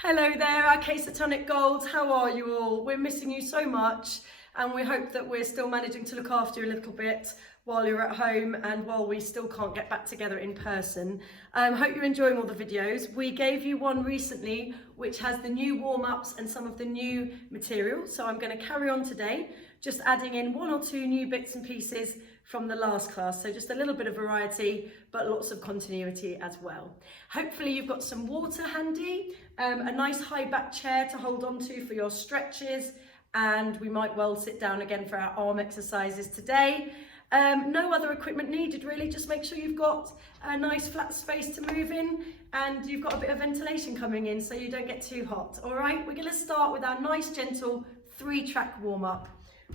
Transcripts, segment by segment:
Hello there, our Casatonic Golds. How are you all? We're missing you so much, and we hope that we're still managing to look after you a little bit while you're at home and while we still can't get back together in person. Hope you're enjoying all the videos. We gave you one recently which has the new warm-ups and some of the new material, so I'm going to carry on today, just adding in one or two new bits and pieces from the last class, so just a little bit of variety but lots of continuity as well. Hopefully you've got some water handy, a nice high back chair to hold on to for your stretches, and we might well sit down again for our arm exercises today. No other equipment needed really, just make sure you've got a nice flat space to move in and you've got a bit of ventilation coming in so you don't get too hot. All right, we're going to start with our nice gentle 3-track warm-up.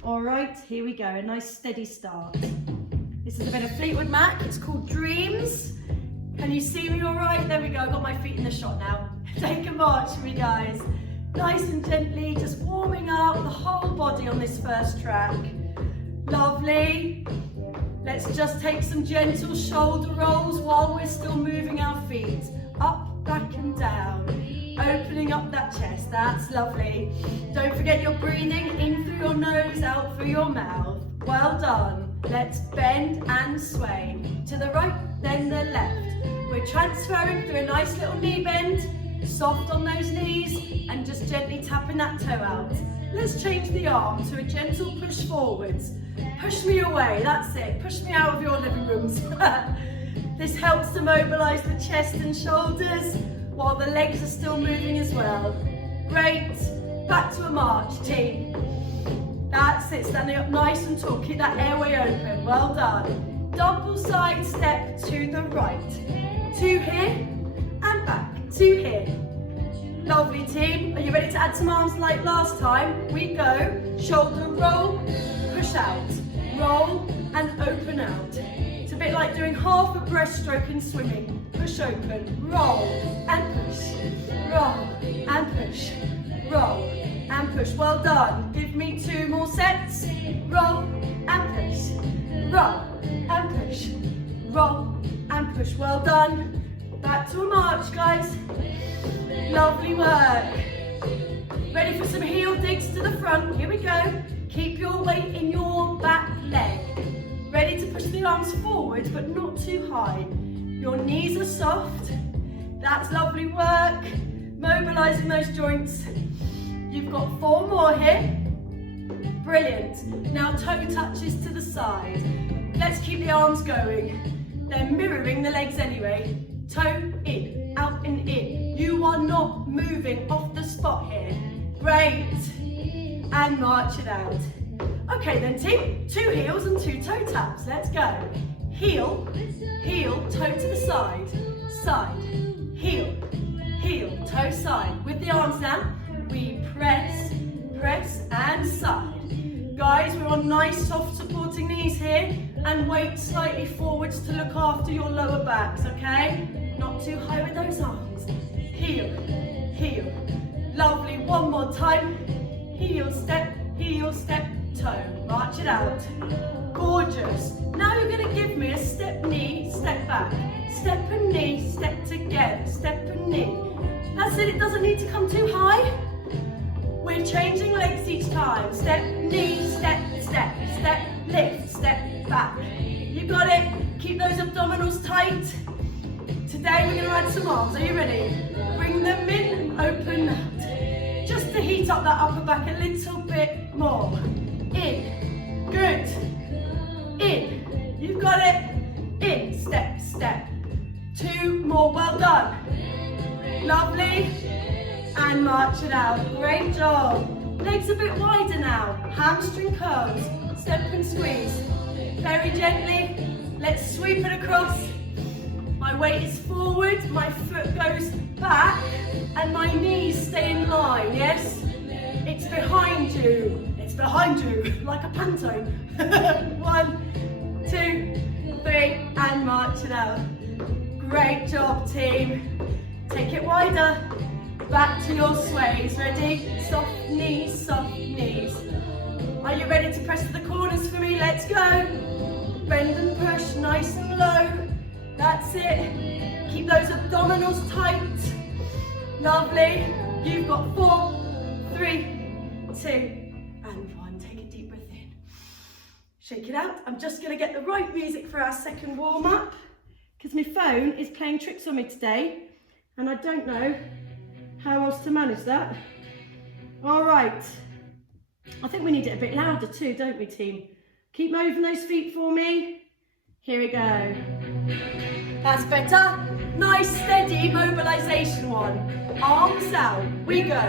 All right, here we go, a nice steady start. This is a bit of Fleetwood Mac, it's called Dreams. Can you see me all right? There we go, I've got my feet in the shot now. Take a march for me, guys. Nice and gently, just warming up the whole body on this first track. Lovely. Let's just take some gentle shoulder rolls while we're still moving our feet. Up, back and down. Opening up that chest, that's lovely. Don't forget you're breathing in through your nose, out through your mouth. Well done. Let's bend and sway. To the right, then the left. We're transferring through a nice little knee bend, soft on those knees, and just gently tapping that toe out. Let's change the arm to a gentle push forwards. Push me away, that's it. Push me out of your living rooms. This helps to mobilise the chest and shoulders while the legs are still moving as well. Great. Back to a march, team. That's it, standing up nice and tall. Keep that airway open. Well done. Double side step to the right. 2 here and back. 2 here. Lovely, team. Are you ready to add some arms like last time? We go. Shoulder roll, push out. Roll and open out. It's a bit like doing half a breaststroke in swimming. Push open, roll and push, roll and push, roll and push. Well done. Give me 2 more sets. Roll and push, roll and push, roll and push. Well done. Back to a march, guys. Lovely work. Ready for some heel digs to the front. Here we go. Keep your weight in your back leg. Ready to push the arms forward, but not too high. Your knees are soft. That's lovely work. Mobilising those joints. You've got 4 more here. Brilliant. Now toe touches to the side. Let's keep the arms going. They're mirroring the legs anyway. Toe in, out and in. You are not moving off the spot here. Great. And march it out. Okay then, team. 2 heels and 2 toe taps. Let's go. Heel, heel, toe to the side, side, heel, heel, toe side. With the arms now, we press, press and side. Guys, we're on nice soft supporting knees here and weight slightly forwards to look after your lower backs, okay? Not too high with those arms. Heel, heel. Lovely, one more time. Heel, step, toe. March it out. Gorgeous. Now you're going to give me a step knee, step back. Step and knee, step together. Step and knee. That's it, it doesn't need to come too high. We're changing legs each time. Step, knee, step, step, step, lift, step, back. You got it. Keep those abdominals tight. Today we're going to add some arms. Are you ready? Bring them in, open out. Just to heat up that upper back a little bit more. In. Good. In. You've got it. In. Step, step. 2 more. Well done. Lovely. And march it out. Great job. Legs a bit wider now. Hamstring curls. Step and squeeze. Very gently. Let's sweep it across. My weight is forward. My foot goes back. And my knees stay in line. Yes? It's behind you. It's behind you. Like a panto. 1, 2, 3. And march it out. Great job, team. Take it wider. Back to your sways. Ready? Soft knees, soft knees. Are you ready to press to the corners for me? Let's go. Bend and push, nice and low. That's it. Keep those abdominals tight. Lovely. You've got 4, 3, 2, and 1. Take a deep breath in. Shake it out. I'm just going to get the right music for our second warm-up because my phone is playing tricks on me today and I don't know how else to manage that. All right. I think we need it a bit louder too, don't we, team? Keep moving those feet for me. Here we go. That's better. Nice, steady mobilization one. Arms out. We go.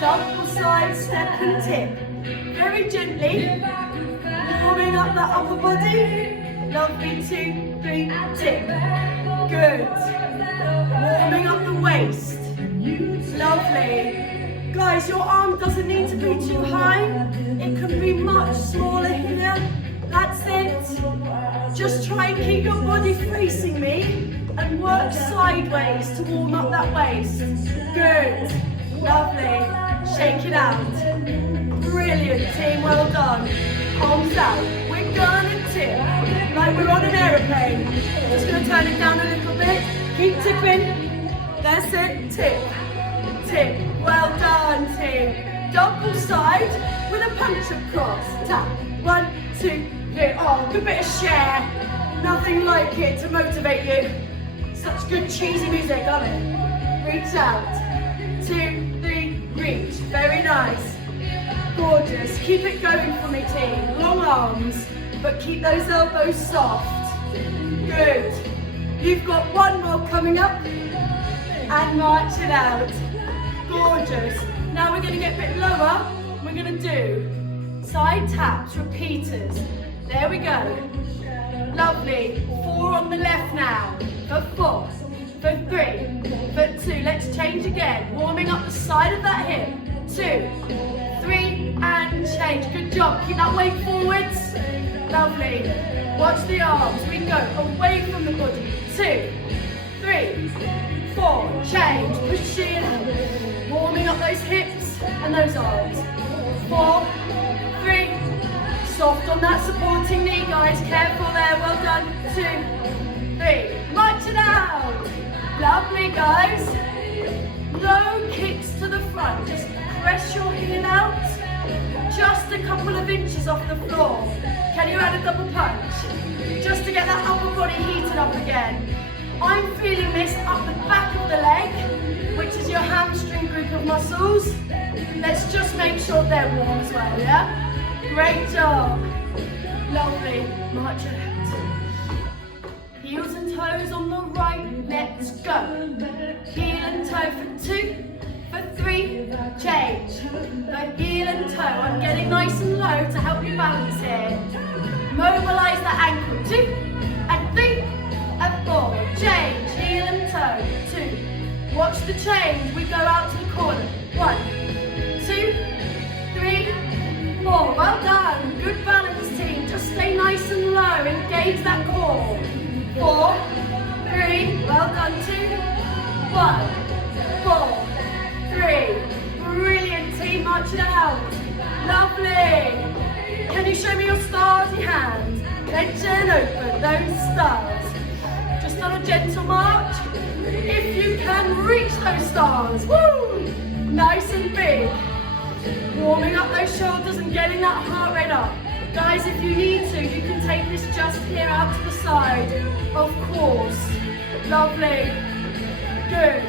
Double side step and tip. Very gently. Warming up that upper body. Lovely. 2, 3, tip. Good. Warming up the waist. Lovely. Guys, your arm doesn't need to be too high. It can be much smaller here. That's it. Just try and keep your body facing me and work sideways to warm up that waist. Good. Lovely. Shake it out. Brilliant, team. Well done. Arms out. We're gonna tip like we're on an aeroplane. Just gonna turn it down a little bit. Keep tipping. That's it. Tip. Tip. Well done, team. Double side with a punch across. Tap. 1, 2, 3. Oh, good bit of share. Nothing like it to motivate you. Such good cheesy music, love it. Reach out. 2, 3, reach. Very nice. Gorgeous. Keep it going for me, team. Long arms, but keep those elbows soft. Good. You've got one more coming up. And march it out. Gorgeous. Now we're going to get a bit lower. We're going to do side taps, repeaters. There we go. Lovely. 4 on the left now. For 4, for 3, for 2. Let's change again. Warming up the side of that hip. 2, 3, and change. Good job. Keep that weight forwards. Lovely. Watch the arms. We go away from the body. 2, 3, 4. Change. Push in. Warming up those hips and those arms. 4, 3. Soft on that supporting knee, guys. Careful there. Well done. 2, 3. March it out. Lovely, guys. Low kicks to the front. Just press your heel out. Just a couple of inches off the floor. Can you add a double punch? Just to get that upper body heated up again. I'm feeling this up the back of the leg, which is your hamstring group of muscles. Let's just make sure they're warm as well, yeah? Great job. Lovely. March it out. Heels and toes on the right. Let's go. Heel and toe for 2, for 3. Change. The heel and toe. I'm getting nice and low to help you balance here. Mobilize that ankle. 2, and 3, and 4. Change. Heel and toe. 2. Watch the change. We go out to the corner. 1, 2, 3, 4. Well done. Good balance, team. Just stay nice and low. Engage that core. 4, 3. Well done. 2, 1, 4, 3. Brilliant, team. March it out. Lovely. Can you show me your starsy hand? Clench and open those stars. Just on a gentle march. If you can reach those stars. Woo! Nice and big. Warming up those shoulders and getting that heart rate up. Guys, if you need to, you can take this just here out to the side. Of course. Lovely. Good.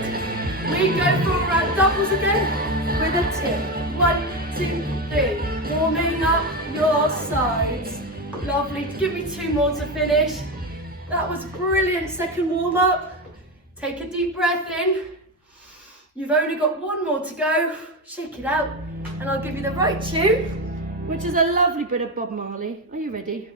We go for round doubles again with a tip. 1, 2, 3. Warming up your sides. Lovely. Give me 2 more to finish. That was brilliant. Second warm up. Take a deep breath in. You've only got 1 more to go. Shake it out and I'll give you the right tune, which is a lovely bit of Bob Marley. Are you ready?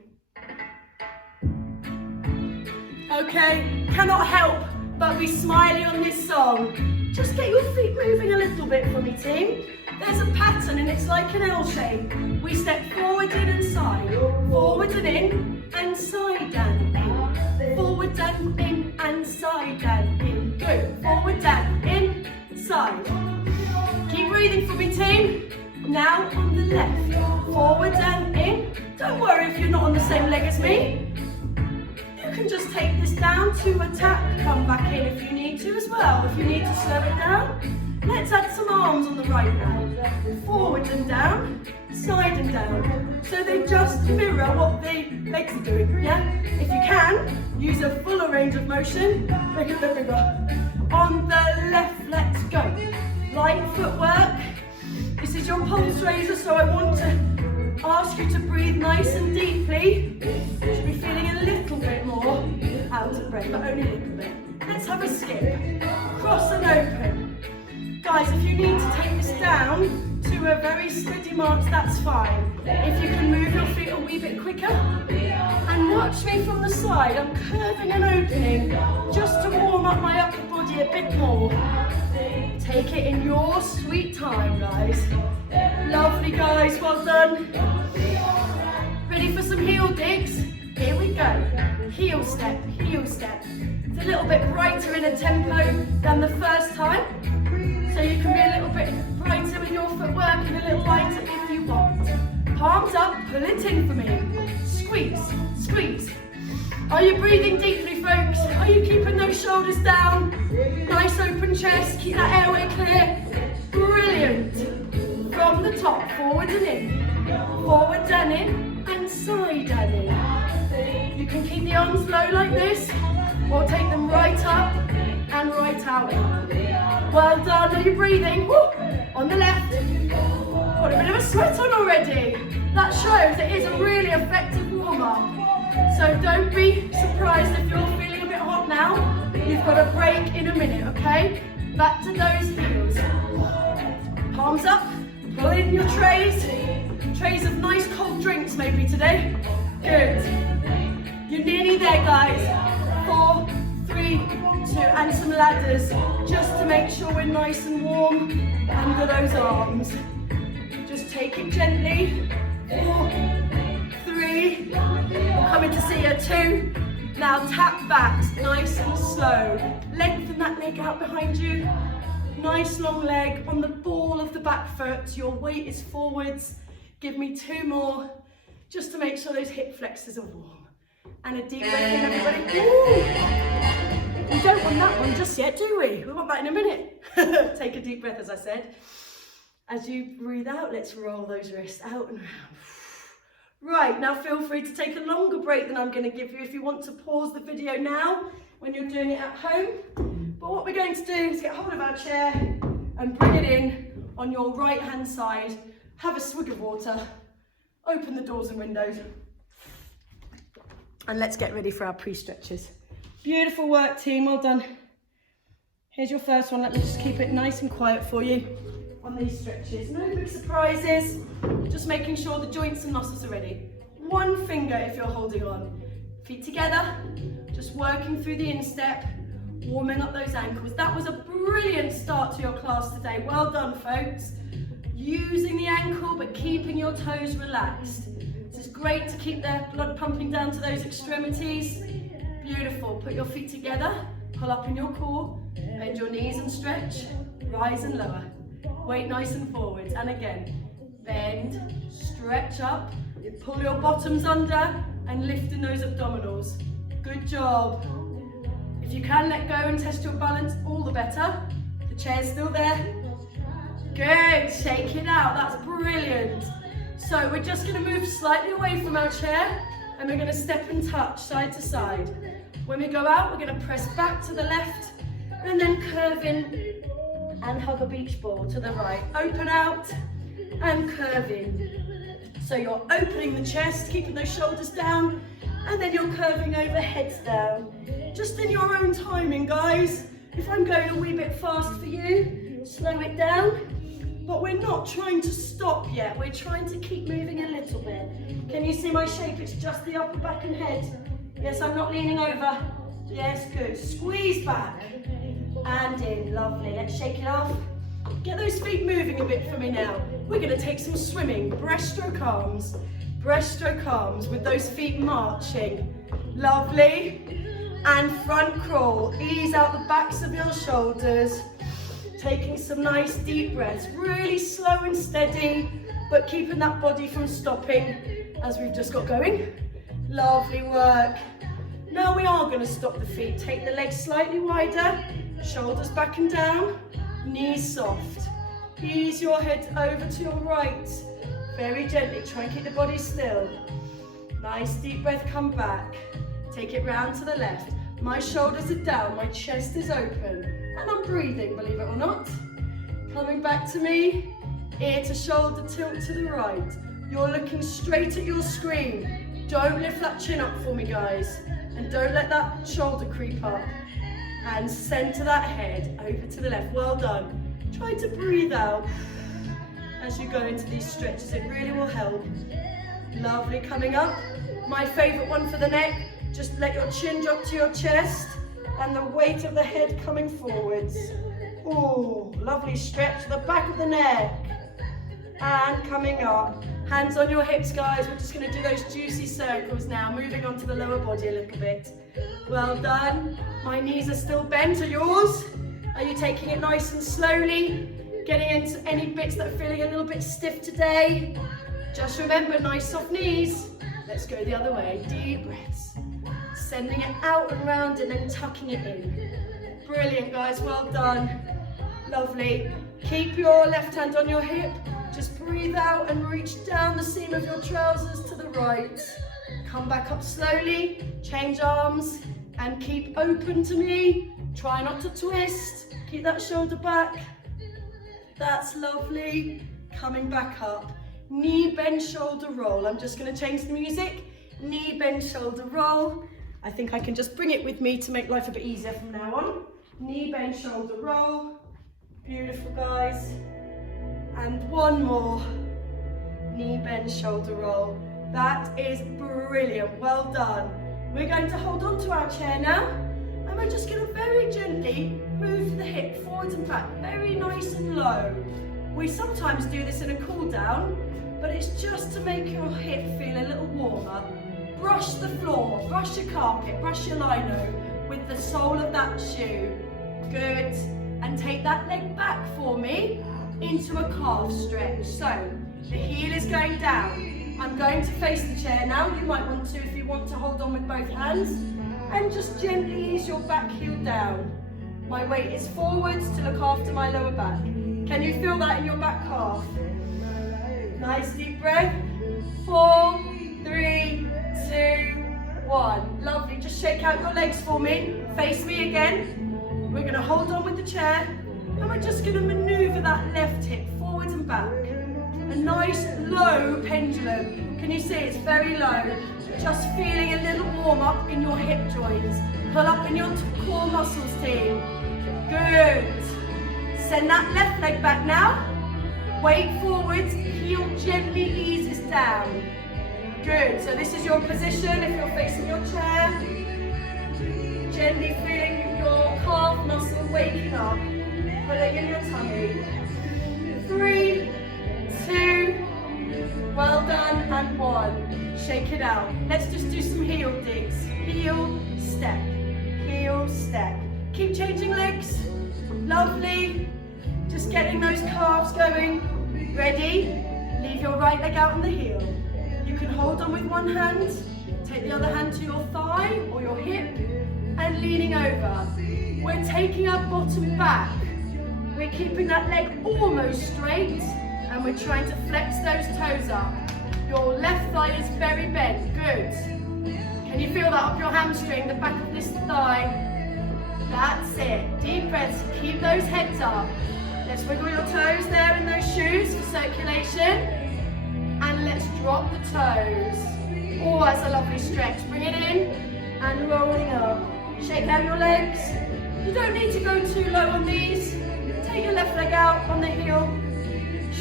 Okay, cannot help but be smiling on this song. Just get your feet moving a little bit for me, team. There's a pattern and it's like an L shape. We step forward, in and side. Forward and in and side and in. Forward and in and side and in. Good. Forward and in, side. Keep breathing for me, team. Now on the left. Forward and in. Don't worry if you're not on the same leg as me. You can just take this down to a tap. Come back in if you need to as well. If you need to slow it down. Let's add some arms on the right now. Forward and down, side and down. So they just mirror what the legs are doing, yeah? If you can, use a fuller range of motion, make it a bit bigger. On the left, let's go. Light footwork. This is your pulse raiser, so I want to ask you to breathe nice and deeply. You should be feeling a little bit more out of breath, but only a little bit. Let's have a skip. Cross and open. Guys, if you need to take this down to a very steady march, that's fine. If you can move your feet a wee bit quicker. And watch me from the side. I'm curving and opening just to warm up my upper body a bit more. Take it in your sweet time, guys. Lovely, guys. Well done. Ready for some heel digs? Here we go. Heel step, heel step. It's a little bit brighter in a tempo than the first time. So you can be a little bit brighter with your footwork and a little lighter if you want. Palms up, pull it in for me. Squeeze, squeeze. Are you breathing deeply, folks? Are you keeping those shoulders down? Nice open chest, keep that airway clear. Brilliant. From the top, forward and in. Forward and in, and side and in. You can keep the arms low like this, or take them right up and right out. Well done. Are you breathing? Woo. On the left. Got a bit of a sweat on already. That shows it is a really effective warm-up. So don't be surprised if you're feeling a bit hot now. You've got a break in a minute, okay? Back to those heels. Palms up. Pull in your trays. Trays of nice cold drinks maybe today. Good. You're nearly there, guys. 4, 3, 2, and some ladders, just to make sure we're nice and warm under those arms. Just take it gently. 4, 3, I'm coming to see you. 2. Now tap back, nice and slow. Lengthen that leg out behind you. Nice long leg on the ball of the back foot. Your weight is forwards. Give me 2 more, just to make sure those hip flexors are warm. And a deep breath in, everybody. Ooh. We don't want that one just yet, do we? We want that in a minute. Take a deep breath, as I said. As you breathe out, let's roll those wrists out and around. Right, now feel free to take a longer break than I'm going to give you if you want to pause the video now when you're doing it at home. But what we're going to do is get hold of our chair and bring it in on your right hand side. Have a swig of water, open the doors and windows, and let's get ready for our pre-stretches. Beautiful work, team, well done. Here's your first one. Let me just keep it nice and quiet for you on these stretches. No big surprises, just making sure the joints and muscles are ready. One finger if you're holding on. Feet together, just working through the instep, warming up those ankles. That was a brilliant start to your class today. Well done, folks. Using the ankle but keeping your toes relaxed. This is great to keep the blood pumping down to those extremities. Beautiful. Put your feet together, pull up in your core, bend your knees and stretch, rise and lower. Weight nice and forward. And again, bend, stretch up, pull your bottoms under and lift in those abdominals. Good job. If you can let go and test your balance, all the better. The chair's still there. Good, shake it out, that's brilliant. So we're just going to move slightly away from our chair and we're going to step and touch side to side. When we go out, we're going to press back to the left and then curve in and hug a beach ball to the right. Open out and curve in. So you're opening the chest, keeping those shoulders down, and then you're curving over, heads down. Just in your own timing, guys. If I'm going a wee bit fast for you, slow it down. But we're not trying to stop yet. We're trying to keep moving a little bit. Can you see my shape? It's just the upper back and head. Yes, I'm not leaning over. Yes, good. Squeeze back and in. Lovely. Let's shake it off. Get those feet moving a bit for me now. We're going to take some swimming. Breaststroke arms. Breaststroke arms with those feet marching. Lovely. And front crawl. Ease out the backs of your shoulders. Taking some nice deep breaths. Really slow and steady, but keeping that body from stopping as we've just got going. Lovely work. Now we are going to stop the feet. Take the legs slightly wider. Shoulders back and down. Knees soft. Ease your head over to your right. Very gently, try and keep the body still. Nice deep breath, come back. Take it round to the left. My shoulders are down, my chest is open. And I'm breathing, believe it or not. Coming back to me, ear to shoulder tilt to the right. You're looking straight at your screen. Don't lift that chin up for me, guys. And don't let that shoulder creep up. And center that head over to the left. Well done. Try to breathe out as you go into these stretches. It really will help. Lovely, coming up. My favorite one for the neck, just let your chin drop to your chest and the weight of the head coming forwards. Oh, lovely stretch to the back of the neck. And coming up. Hands on your hips, guys. We're just going to do those juicy circles now, moving on to the lower body a little bit. Well done. My knees are still bent. Are yours? Are you taking it nice and slowly? Getting into any bits that are feeling a little bit stiff today? Just remember, nice soft knees. Let's go the other way. Deep breaths. Sending it out and round and then tucking it in. Brilliant, guys. Well done. Lovely. Keep your left hand on your hip. Just breathe out and reach down the seam of your trousers to the right. Come back up slowly. Change arms and keep open to me. Try not to twist. Keep that shoulder back. That's lovely. Coming back up. Knee bend, shoulder roll. I'm just going to change the music. Knee bend, shoulder roll. I think I can just bring it with me to make life a bit easier from now on. Knee bend, shoulder roll. Beautiful, guys. And one more. Knee bend, shoulder roll. That is brilliant. Well done. We're going to hold on to our chair now. And we're just going to very gently move the hip forwards and back. Very nice and low. We sometimes do this in a cool down, but it's just to make your hip feel a little warmer. Brush the floor, brush your carpet, brush your lino with the sole of that shoe. Good. And take that leg back for me into a calf stretch. So the heel is going down. I'm going to face the chair now. You might want to, if you want to hold on with both hands. And just gently ease your back heel down. My weight is forwards to look after my lower back. Can you feel that in your back calf? Nice deep breath. 4, 3, 2, 1. Lovely. Just shake out your legs for me. Face me again. We're going to hold on with the chair. And we're just going to maneuver that left hip forwards and back. A nice low pendulum. Can you see it's very low? Just feeling a little warm up in your hip joints. Pull up in your core muscles, team. Good. Send that left leg back now. Weight forwards, heel gently eases down. Good. So this is your position if you're facing your chair. Gently feeling your calf muscle waking up. Pulling in your tummy. 3, 2, well done, and 1. Shake it out. Let's just do some heel digs. Heel, step, heel, step. Keep changing legs. Lovely. Just getting those calves going. Ready? Leave your right leg out on the heel. You can hold on with one hand. Take the other hand to your thigh or your hip and leaning over. We're taking our bottom back. We're keeping that leg almost straight and we're trying to flex those toes up. Your left thigh is very bent. Good. Can you feel that up your hamstring, the back of this thigh? That's it. Deep breaths. Keep those heads up. Let's wiggle your toes there in those shoes for circulation. And let's drop the toes. Oh, that's a lovely stretch. Bring it in and rolling up. Shake out your legs. You don't need to go too low on these. Take your left leg out on the heel.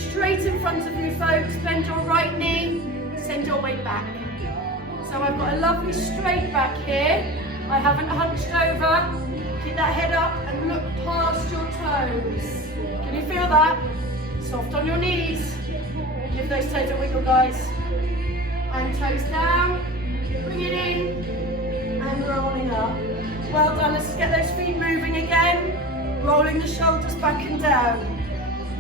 Straight in front of you, folks. Bend your right knee. Send your weight back. So I've got a lovely straight back here. I haven't hunched over. Keep that head up and look past your toes. Can you feel that? Soft on your knees. Give those toes a wiggle, guys. And toes down. Bring it in. And rolling up. Well done. Let's get those feet moving again. Rolling the shoulders back and down.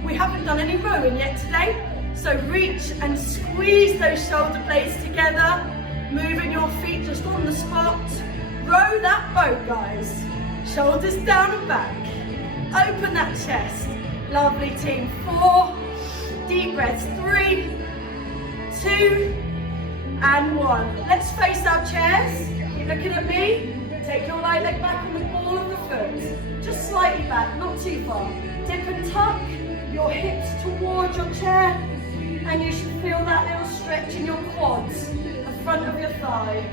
We haven't done any rowing yet today. So reach and squeeze those shoulder blades together. Moving your feet just on the spot. Row that boat, guys. Shoulders down and back. Open that chest. Lovely team. 4, deep breaths. 3, 2, and 1. Let's face our chairs. Keep looking at me. Take your right leg back on the ball of the foot. Just slightly back, not too far. Dip and tuck your hips towards your chair, and you should feel that little stretch in your quads, the front of your thigh.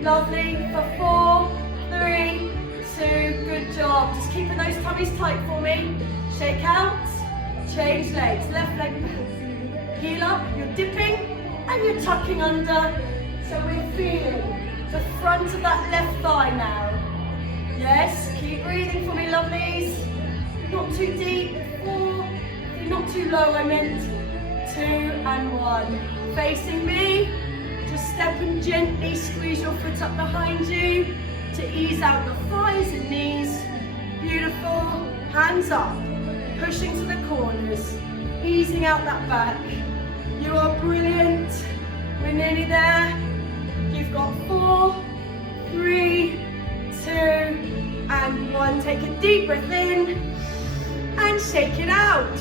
Lovely. For 4, 3, 2, good job. Just keeping those tummies tight for me. Shake out, change legs. Left leg back. Heel up, you're dipping and you're tucking under. So we're feeling the front of that left thigh now. Yes, keep breathing for me, lovelies. Not too deep. 4, not too low, I meant. 2 and 1. Facing me. Just step and gently squeeze your foot up behind you to ease out your thighs and knees. Beautiful. Hands up. Pushing to the corners. Easing out that back. You are brilliant. We're nearly there. You've got 4, 3, 2, and 1. Take a deep breath in and shake it out.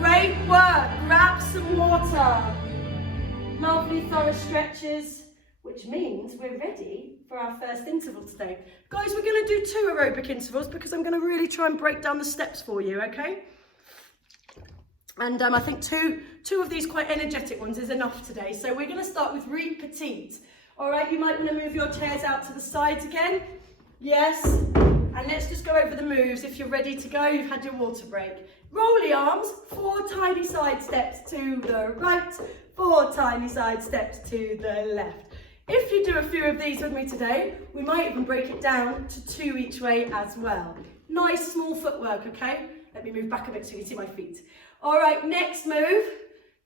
Great work. Grab some water. Lovely thorough stretches, which means we're ready for our first interval today. Guys, we're going to do 2 aerobic intervals because I'm going to really try and break down the steps for you, okay? And I think two of these quite energetic ones is enough today. So we're going to start with Reed Petite. All right, you might want to move your chairs out to the sides again. Yes. And let's just go over the moves. If you're ready to go, you've had your water break. Roll the arms, 4 tiny side steps to the right, 4 tiny side steps to the left. If you do a few of these with me today, we might even break it down to 2 each way as well. Nice small footwork, okay? Let me move back a bit so you can see my feet. All right, next move,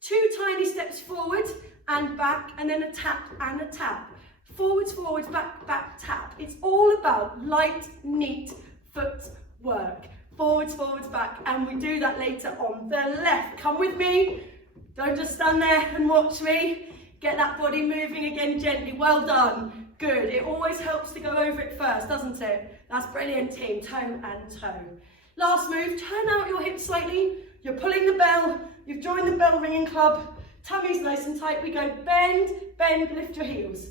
2 tiny steps forward and back, and then a tap and a tap. Forwards, forwards, back, back, tap. It's all about light, neat footwork. Forwards, forwards, back, and we do that later on the left. Come with me. Don't just stand there and watch me. Get that body moving again gently. Well done. Good. It always helps to go over it first, doesn't it? That's brilliant, team. Toe and toe. Last move, turn out your hips slightly. You're pulling the bell. You've joined the bell ringing club. Tummy's nice and tight. We go bend, bend, lift your heels.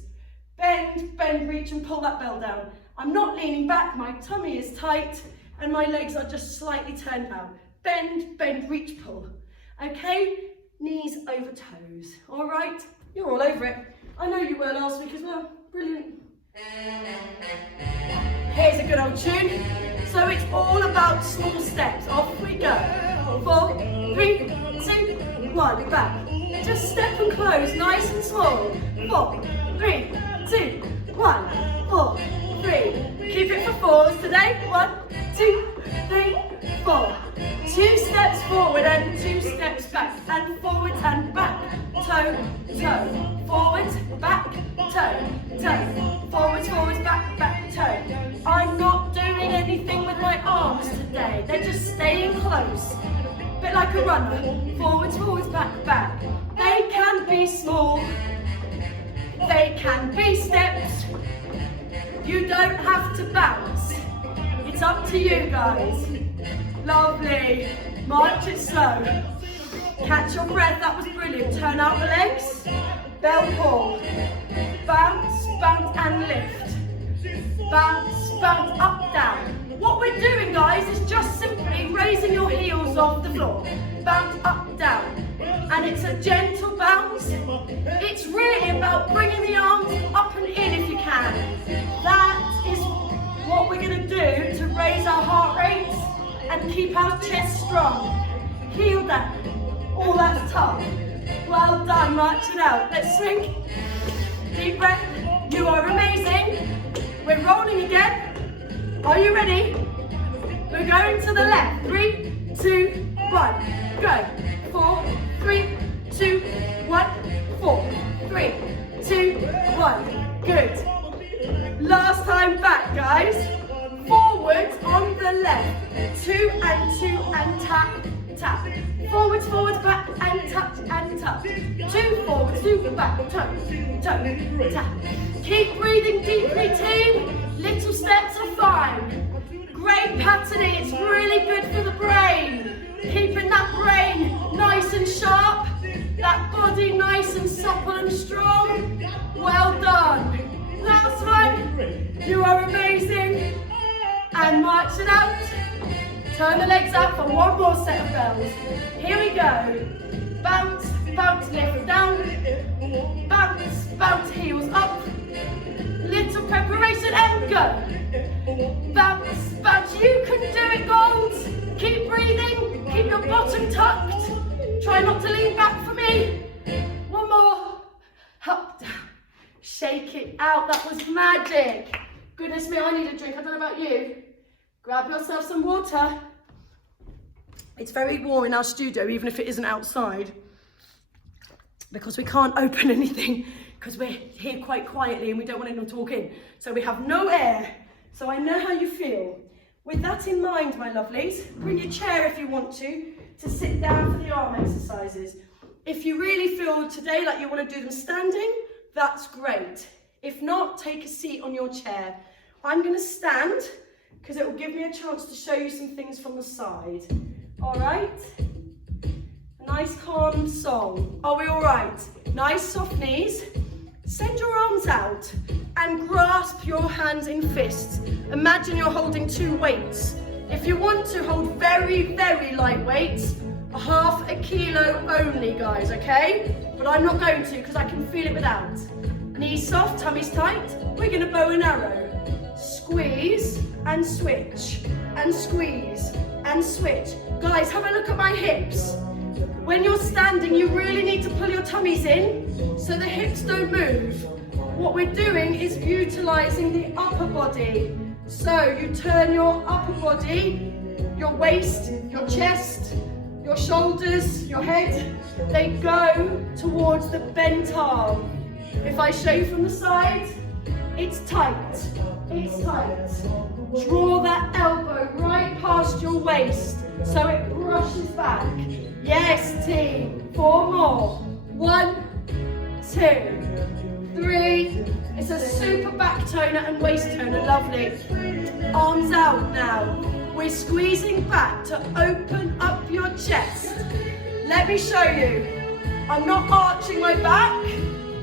Bend, bend, reach and pull that bell down. I'm not leaning back. My tummy is tight and my legs are just slightly turned out. Bend, bend, reach, pull. Okay? Knees over toes. All right? You're all over it. I know you were last week as well. Brilliant. Here's a good old tune. So it's all about small steps. Off we go. 4, 3, 2, 1. Back. Just step and close. Nice and small. 4, 3, 2, 1. 4, 3. Keep it for 4s today. 1, 2, 3, 4. 2 steps forward and 2 steps back. And forwards and back. Toe, toe. Forwards, back, toe, toe. Forwards, forwards, back, back, toe. I'm not doing anything with my arms today. They're just staying close. Bit like a runner. Forwards, forwards, back, back. They can be small. They can be steps. You don't have to bounce. It's up to you guys. Lovely. March it slow. Catch your breath, that was brilliant. Turn out the legs. Bell pull. Bounce, bounce and lift. Bounce, bounce, up, down. What we're doing, guys, is just simply raising your heels off the floor. Bounce, up, down. And it's a gentle bounce. It's really about bringing the arms up and in if you can. That is what we're going to do to raise our heart rates and keep our chest strong. Heel down. All that's tough. Well done, march it out. Let's swing. Deep breath. You are amazing. We're rolling again. Are you ready? We're going to the left. 3, 2, 1. Go. 4, 3, 2, 1. 4, 3, 2, 1. Good. Last time back, guys. Forwards on the left. 2 and 2 and tap, tap. Forwards, forwards, back and touch and touch. 2 forwards, 2 back, toe, toe, tap. Keep breathing deeply, team. Little steps are fine. Great patterning, it's really good for the brain. Keeping that brain nice and sharp, that body nice and supple and strong. Well done. Last one. You are amazing. And march it out. Turn the legs out for one more set of bells. Here we go. Bounce, bounce, lift down. Bounce, bounce, heels up. Little preparation and go. Bounce, bounce, you can do it, Golds. Keep breathing, keep your bottom tucked. Try not to lean back for me. One more. Up, down. Shake it out, that was magic. Goodness me, I need a drink, I don't know about you. Grab yourself some water. It's very warm in our studio, even if it isn't outside, because we can't open anything, because we're here quite quietly and we don't want anyone to walk in. So we have no air. So I know how you feel. With that in mind, my lovelies, bring your chair if you want to sit down for the arm exercises. If you really feel today like you want to do them standing, that's great. If not, take a seat on your chair. I'm going to stand, because it will give me a chance to show you some things from the side. All right? A nice calm song. Are we all right? Nice soft knees. Send your arms out and grasp your hands in fists. Imagine you're holding 2 weights. If you want to, hold very, very light weights, half a kilo only, guys, okay? But I'm not going to, because I can feel it without. Knees soft, tummies tight. We're going to bow and arrow. Squeeze and switch, and squeeze and switch. Guys, have a look at my hips. When you're standing, you really need to pull your tummies in so the hips don't move. What we're doing is utilising the upper body. So you turn your upper body, your waist, your chest, your shoulders, your head, they go towards the bent arm. If I show you from the side, it's tight, it's tight. Draw that elbow right past your waist so it brushes back. Yes, team, 4 more. 1, 2, 3. It's a super back toner and waist toner, lovely. Arms out now. We're squeezing back to open up your chest. Let me show you. I'm not arching my back.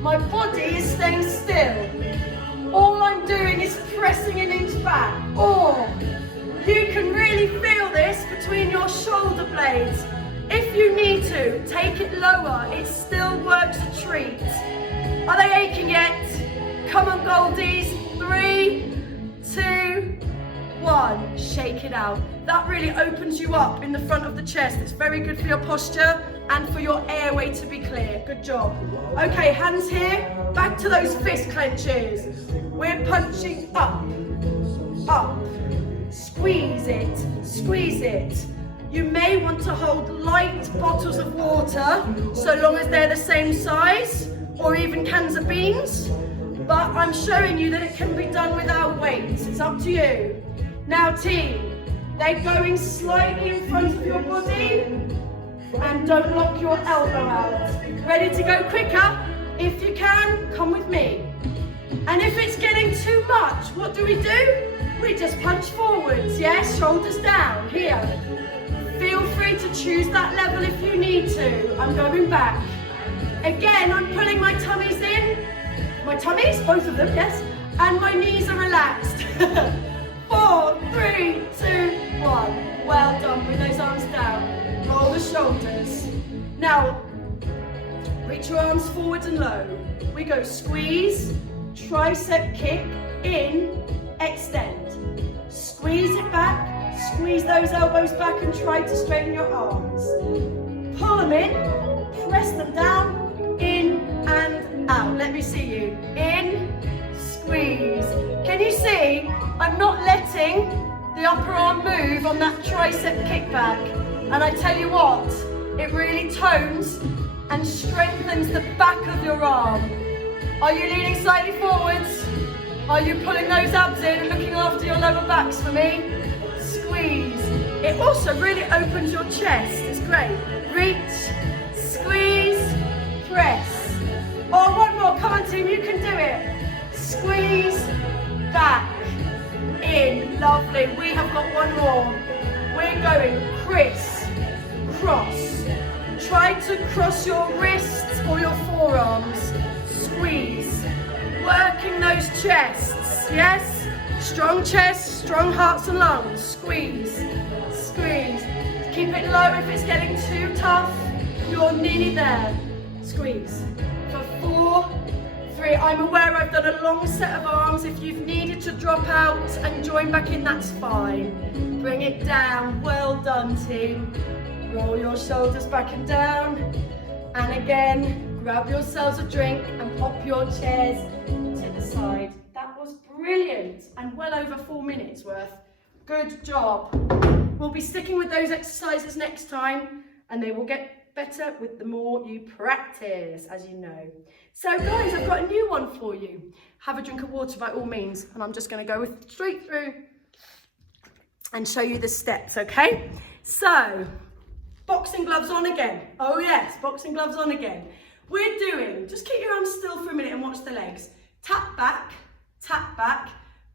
My body is staying still. All I'm doing is pressing an inch back. Or you can really feel this between your shoulder blades. If you need to, take it lower. It still works a treat. Are they aching yet? Come on, Goldies. 3, 2, 1. Shake it out. That really opens you up in the front of the chest. It's very good for your posture and for your airway to be clear. Good job. Okay, hands here. Back to those fist clenches. We're punching up, up. Squeeze it, squeeze it. You may want to hold light bottles of water, so long as they're the same size, or even cans of beans. But I'm showing you that it can be done without weights. It's up to you. Now, team, they're going slightly in front of your body, and don't lock your elbow out. Ready to go quicker? If you can, come with me. And if it's getting too much, what do? We just punch forwards, yes? Shoulders down, here. Feel free to choose that level if you need to. I'm going back. Again, I'm pulling my tummies in. My tummies, both of them, yes. And my knees are relaxed. 4, 3, 2, 1. Well done, bring those arms down. Roll the shoulders. Now, reach your arms forward and low. We go squeeze, tricep kick, in, extend. Squeeze it back. Squeeze those elbows back and try to straighten your arms. Pull them in, press them down, in and out. Let me see you. In, squeeze. Can you see? I'm not letting the upper arm move on that tricep kickback. And I tell you what, it really tones and strengthens the back of your arm. Are you leaning slightly forwards? Are you pulling those abs in and looking after your lower backs for me? Squeeze. It also really opens your chest. It's great. Reach, squeeze, press. Oh, one more. Come on, team. You can do it. Squeeze, back, in. Lovely. We have got one more. We're going criss, cross. Try to cross your wrists or your forearms. Squeeze. Working those chests, yes? Strong chest, strong hearts and lungs. Squeeze, squeeze. Keep it low if it's getting too tough. You're nearly there. Squeeze. For 4, 3. I'm aware I've done a long set of arms. If you've needed to drop out and join back in, that's fine. Bring it down. Well done, team. Roll your shoulders back and down. And again, grab yourselves a drink and pop your chairs to the side. That was brilliant and well over 4 minutes worth. Good job. We'll be sticking with those exercises next time, and they will get better with the more you practice, as you know. So guys, I've got a new one for you. Have a drink of water by all means, and I'm just going to go straight through and show you the steps, okay? So, boxing gloves on again. Oh yes, boxing gloves on again. We're doing, just keep your arms still for a minute and watch the legs. Tap back,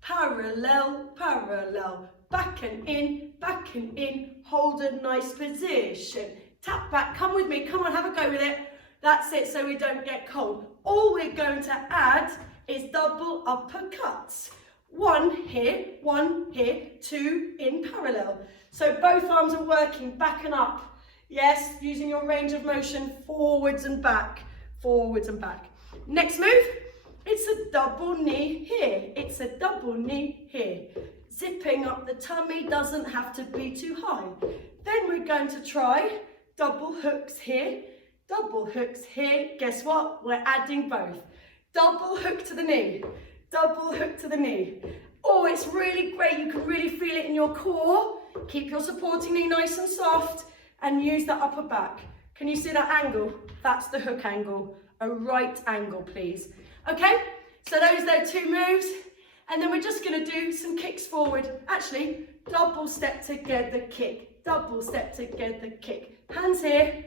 parallel, parallel. Back and in, hold a nice position. Tap back, come with me, come on, have a go with it. That's it, so we don't get cold. All we're going to add is double uppercuts. 1 here, 2 in parallel. So both arms are working back and up. Yes, using your range of motion forwards and back, forwards and back. Next move, it's a double knee here. It's a double knee here. Zipping up the tummy, doesn't have to be too high. Then we're going to try double hooks here, double hooks here. Guess what? We're adding both. Double hook to the knee, double hook to the knee. Oh, it's really great. You can really feel it in your core. Keep your supporting knee nice and soft and use that upper back. Can you see that angle? That's the hook angle. A right angle, please. Okay, so those are 2 moves. And then we're just going to do some kicks forward. Actually, double step together kick. Double step together kick. Hands here.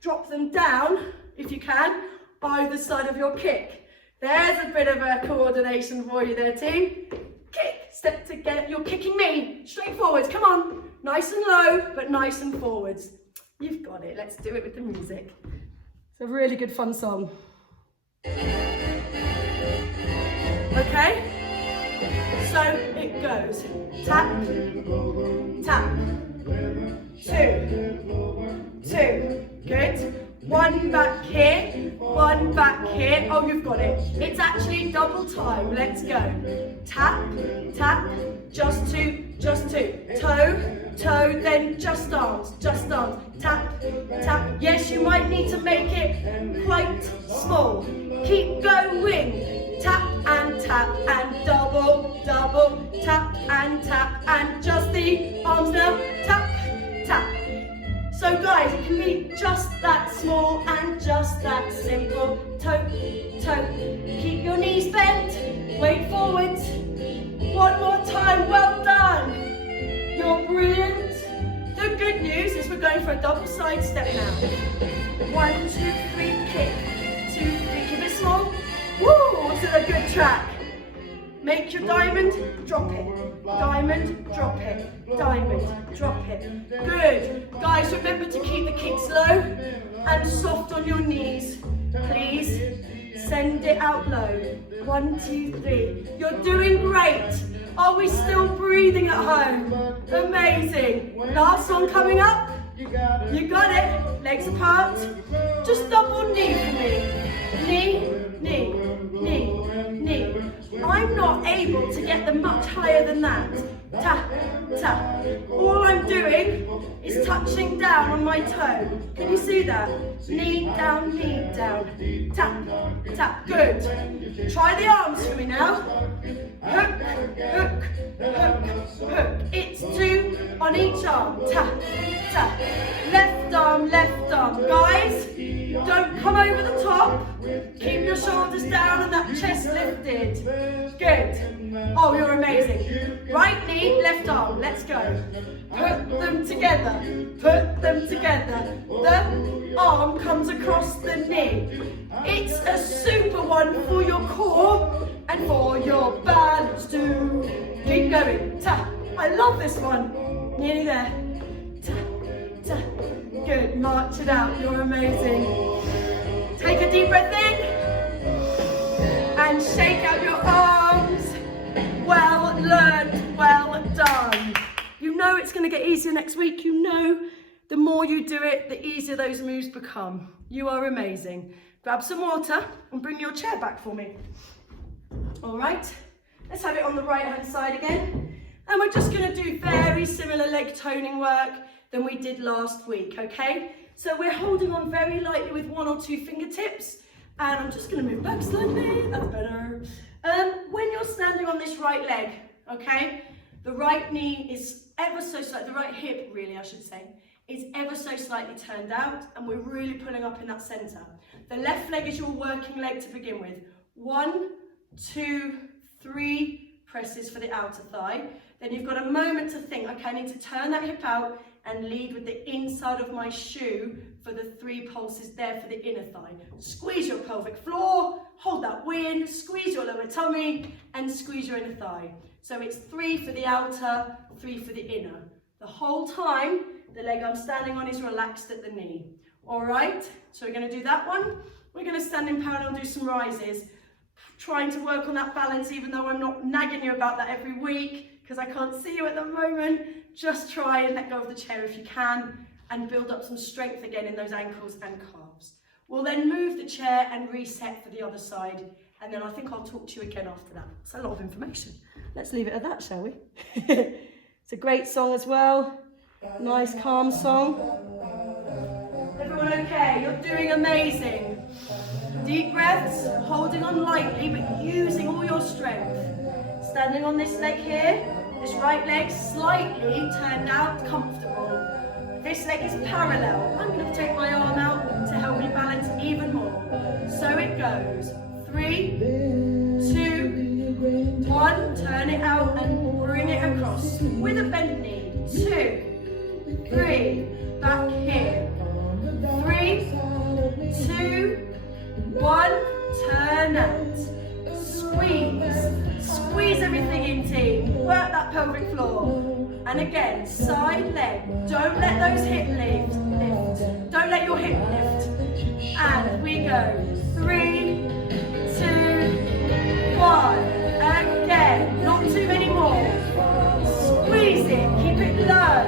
Drop them down, if you can, either side of your kick. There's a bit of a coordination for you there, team. Kick, step together. You're kicking me. Straight forwards. Come on. Nice and low, but nice and forwards. You've got it. Let's do it with the music. It's a really good fun song. Okay? So it goes tap, tap, 2, 2, good. 1 back here, 1 back here. Oh, you've got it. It's actually double time. Let's go. Tap, tap, just 2, toe, toe, then just arms, tap, tap. Yes, you might need to make it quite small. Keep going. Tap and double, double, tap and just the arms now, tap, tap. So guys, it can be just that small and just that simple. Toe, toe, keep your knees bent, weight forwards. 1 more time, well done. You're brilliant. The good news is we're going for a double side step now. 1, 2, 3, kick, 2, 3, keep it small. Woo, to the good track. Make your diamond, drop it. Diamond, drop it. Diamond, drop it. Good. Guys, remember to keep the kicks low and soft on your knees. Please send it out low. 1, 2, 3. You're doing great. Are we still breathing at home? Amazing. Last one coming up. You got it. Legs apart. Just double knee for me. Knee, knee, knee, knee. I'm not able to get them much higher than that. Tap, tap. All I'm doing is touching down on my toe. Can you see that? Knee down, tap, tap. Good. Try the arms for me now. Hook, hook, hook, hook. It's 2 on each arm. Tap, tap. Left arm, left arm. Guys, don't come over the top. Keep your shoulders down and that chest lifted. Good. Oh, you're amazing. Right knee, left arm. Let's go. Put them together. Put them together. The arm comes across the knee. It's a super one for your core and for your balance too. Keep going. Ta. I love this one. Nearly there. Ta. Ta. Good. March it out. You're amazing. Take a deep breath in and shake out your arms. Well learned. Well done. You know it's going to get easier next week. You know the more you do it, the easier those moves become. You are amazing. Grab some water and bring your chair back for me. All right, let's have it on the right hand side again. And we're just going to do very similar leg toning work than we did last week, okay? So we're holding on very lightly with 1 or 2 fingertips. And I'm just going to move back slightly. That's better. When you're standing on this right leg, okay, the right knee is ever so slightly, the right hip really I should say, is ever so slightly turned out, and we're really pulling up in that centre. The left leg is your working leg to begin with. 1, 2, 3 presses for the outer thigh. Then you've got a moment to think, okay, I need to turn that hip out and lead with the inside of my shoe for the 3 pulses there for the inner thigh. Squeeze your pelvic floor, hold that win, squeeze your lower tummy and squeeze your inner thigh. So it's 3 for the outer, 3 for the inner. The whole time, the leg I'm standing on is relaxed at the knee. All right, so we're going to do that one. We're going to stand in parallel and do some rises. Trying to work on that balance, even though I'm not nagging you about that every week, because I can't see you at the moment. Just try and let go of the chair if you can, and build up some strength again in those ankles and calves. We'll then move the chair and reset for the other side, and then I think I'll talk to you again after that. It's a lot of information. Let's leave it at that, shall we? It's a great song as well. Nice, calm song. Everyone okay? You're doing amazing. Deep breaths, holding on lightly, but using all your strength. Standing on this leg here, this right leg slightly turned out, comfortable. This leg is parallel. I'm going to take my arm out to help me balance even more. So it goes. 3, 2, 1. Turn it out and bring it across with a bent knee. 2, 3. Back here. 3, 2, 1. Turn out. Squeeze. Squeeze everything in, team. Work that pelvic floor. And again, side leg. Don't let those hip lift. Don't let your hip lift. And we go. 3, 2, 1. Again. Not too many more. Squeeze it. Keep it low.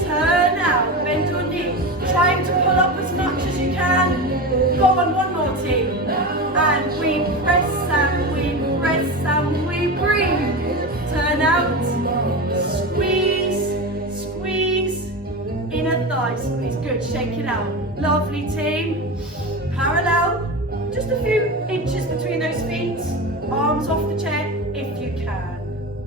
Turn out. Bend your knee. Trying to pull up as much as you can. Go on, one more, team. And we press and we press and we breathe. Turn out. Squeeze, squeeze. Inner thigh squeeze. Good, shake it out. Lovely, team. Parallel. Just a few inches between those feet. Arms off the chair if you can.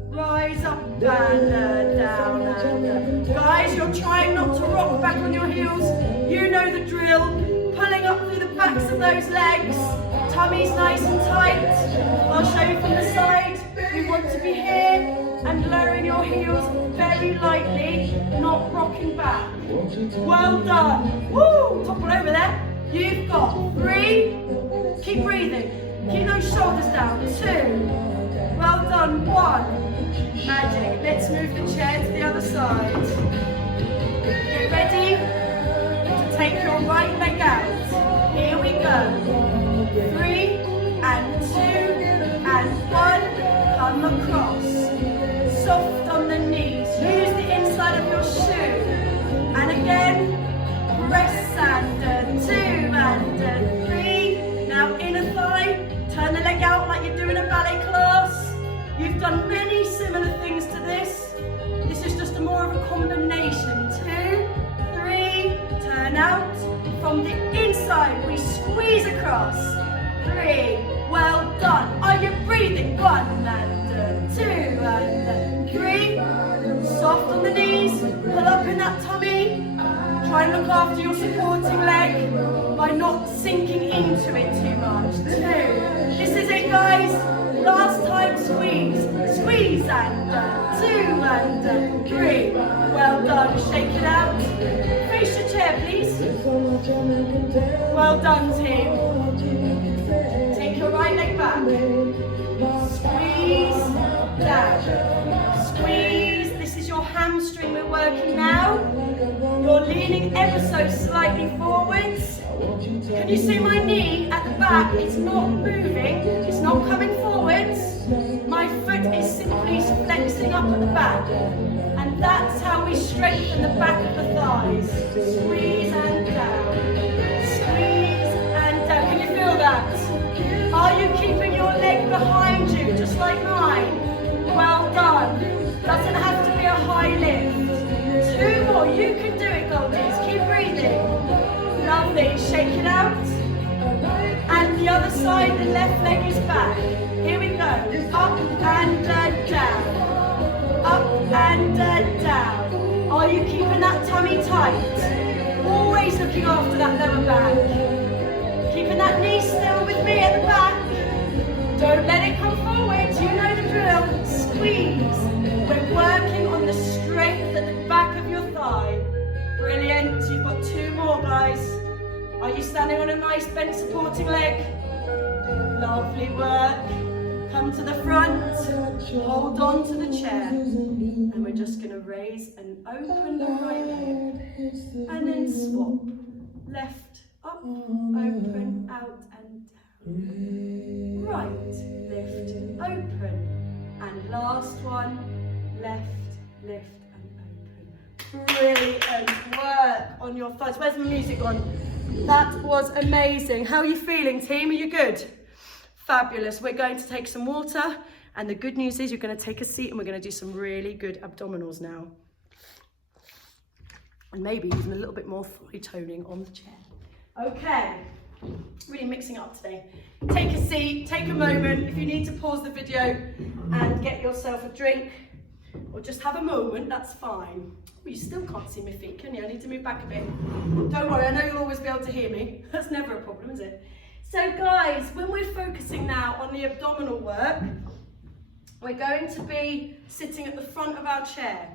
Rise up and down and guys, you're trying not to rock back on your heels. You know the drill. Pulling up through the backs of those legs. Tummy's nice and tight. I'll show you from the side. We want to be here and lowering your heels very lightly, not rocking back. Well done. Woo! Topple over there. You've got 3. Keep breathing. Keep those shoulders down. 2. Well done. 1. Magic. Let's move the chair to the other side. Get ready to take your right leg out. Here we go. 3 and 2 and 1. Come across. Soft on the knees. Use the inside of your shoe. And again, press and 2 and 3. Now inner thigh. Turn the leg out like you're doing a ballet class. You've done many similar things to this. This is just more of a combination. 2, 3, turn out. From the inside, we squeeze across. 3, well done. Are you breathing? 1 and 2 and 3. Soft on the knees, pull up in that tummy. Try and look after your supporting leg by not sinking into it too much. 2. This is it, guys. Last time squeeze. Squeeze and 2 and 3. Well done. Shake it out. Face your chair, please. Well done, team. Take your right leg back. Squeeze down. Squeeze. This is your hamstring we're working now. You're leaning ever so slightly forwards. Can you see my knee at the back? It's not moving. It's not coming forwards. My foot is simply flexing up at the back. And that's how we strengthen the back of the thighs. Squeeze and down. Squeeze and down. Can you feel that? Are you keeping your leg behind you, just like mine? Well done. Doesn't have to be a high lift. 2 more. You can do it, Goldies. Keep breathing. Lovely. Shake it out. And the other side, the left leg is back. Here we go. Up and down. Up and down. Are you keeping that tummy tight? Always looking after that lower back. Keeping that knee still with me at the back. Don't let it come forward. You know the drill. Squeeze. We're working on the strength at the back of your thigh. Brilliant. You've got 2 more, guys. Are you standing on a nice bent supporting leg? Lovely work. Come to the front. Hold on to the chair. And we're just going to raise and open the right leg. And then swap. Left, up, open, out and down. Right, lift, open. And last one, left, lift and open. Brilliant work on your thighs. Where's my music gone? That was amazing. How are you feeling, team? Are you good? Fabulous. We're going to take some water, and the good news is you're going to take a seat and we're going to do some really good abdominals now. And maybe even a little bit more thigh toning on the chair. Okay. Really mixing it up today. Take a seat, take a moment. If you need to pause the video and get yourself a drink or just have a moment, that's fine. Well, you still can't see my feet, can you? I need to move back a bit. Don't worry, I know you'll always be able to hear me. That's never a problem, is it? So guys, when we're focusing now on the abdominal work, we're going to be sitting at the front of our chair.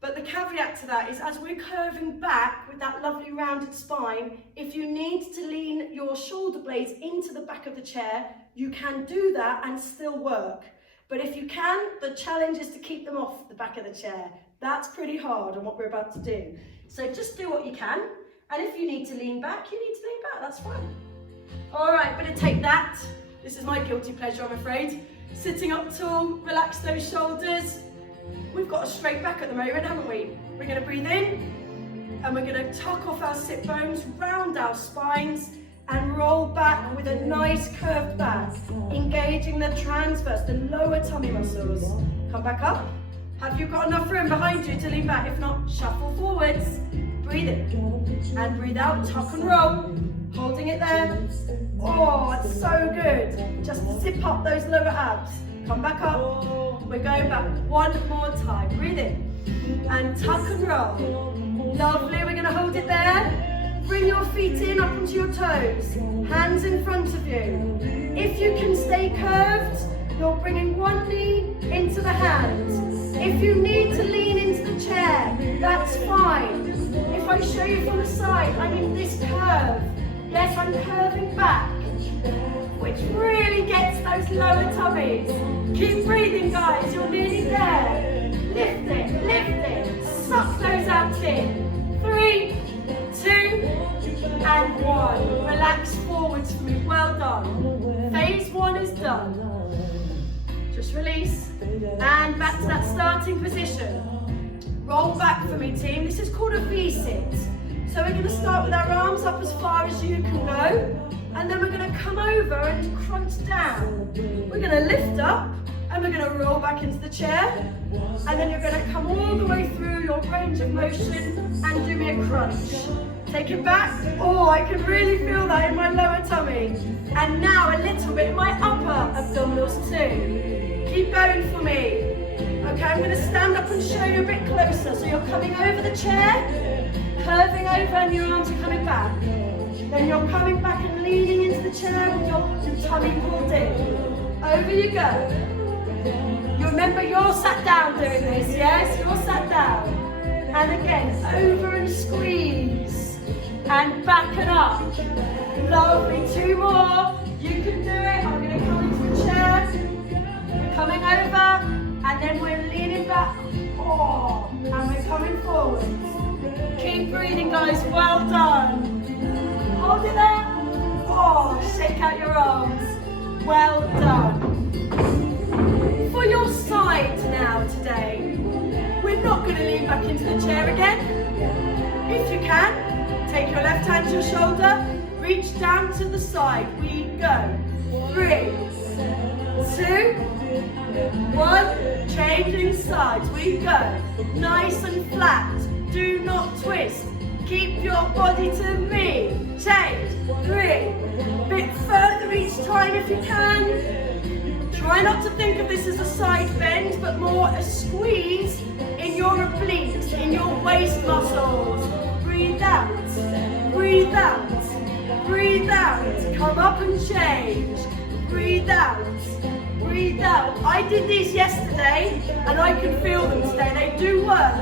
But the caveat to that is as we're curving back with that lovely rounded spine, if you need to lean your shoulder blades into the back of the chair, you can do that and still work. But if you can, the challenge is to keep them off the back of the chair. That's pretty hard on what we're about to do. So just do what you can. And if you need to lean back, you need to lean back, that's fine. All right, better take that. This is my guilty pleasure, I'm afraid. Sitting up tall, relax those shoulders. We've got a straight back at the moment, haven't we? We're going to breathe in and we're going to tuck off our sit bones, round our spines and roll back with a nice curved back, engaging the transverse, the lower tummy muscles. Come back up. Have you got enough room behind you to lean back? If not, shuffle forwards. Breathe in and breathe out, tuck and roll. Holding it there. Oh, it's so good. Just zip up those lower abs. Come back up. We're going back one more time. Breathe in and tuck and roll. Lovely. We're going to hold it there. Bring your feet in up onto your toes. Hands in front of you. If you can stay curved, you're bringing one knee into the hand. If you need to lean into the chair, that's fine. If I show you from the side, I'm in this curve. Yes, I'm curving back, which really gets those lower tummies. Keep breathing, guys, you're nearly there. Lift it, suck those abs in. 3, 2, and 1. Relax forwards for me, well done. Phase 1 is done. Just release, and back to that starting position. Roll back for me, team. This is called a V-sit. So we're going to start with our arms up as far as you can go, and then we're going to come over and crunch down. We're going to lift up, and we're going to roll back into the chair, and then you're going to come all the way through your range of motion and do me a crunch. Take it back. Oh, I can really feel that in my lower tummy. And now a little bit in my upper abdominals too. Keep going for me. Okay, I'm going to stand up and show you a bit closer. So you're coming over the chair, curving over and your arms are coming back. Then you're coming back and leaning into the chair with your tummy pulled in. Over you go. You remember you're sat down doing this, yes? You're sat down. And again, over and squeeze. And back and up. Lovely, 2 more. You can do it. I'm going to come into the chair. We're coming over. And then we're leaning back. Oh, and we're coming forward. Keep breathing, guys. Well done. Hold it there. Oh, shake out your arms. Well done. For your sides now today, we're not going to lean back into the chair again. If you can, take your left hand to your shoulder, reach down to the side. We go. 3, 2, 1. Changing sides. We go. Nice and flat. Do not twist. Keep your body to me. Change. 3. Bit further each time if you can. Try not to think of this as a side bend, but more a squeeze in your obliques, in your waist muscles. Breathe out. Breathe out. Breathe out. Come up and change. Breathe out. Breathe out. I did these yesterday and I can feel them today. They do work.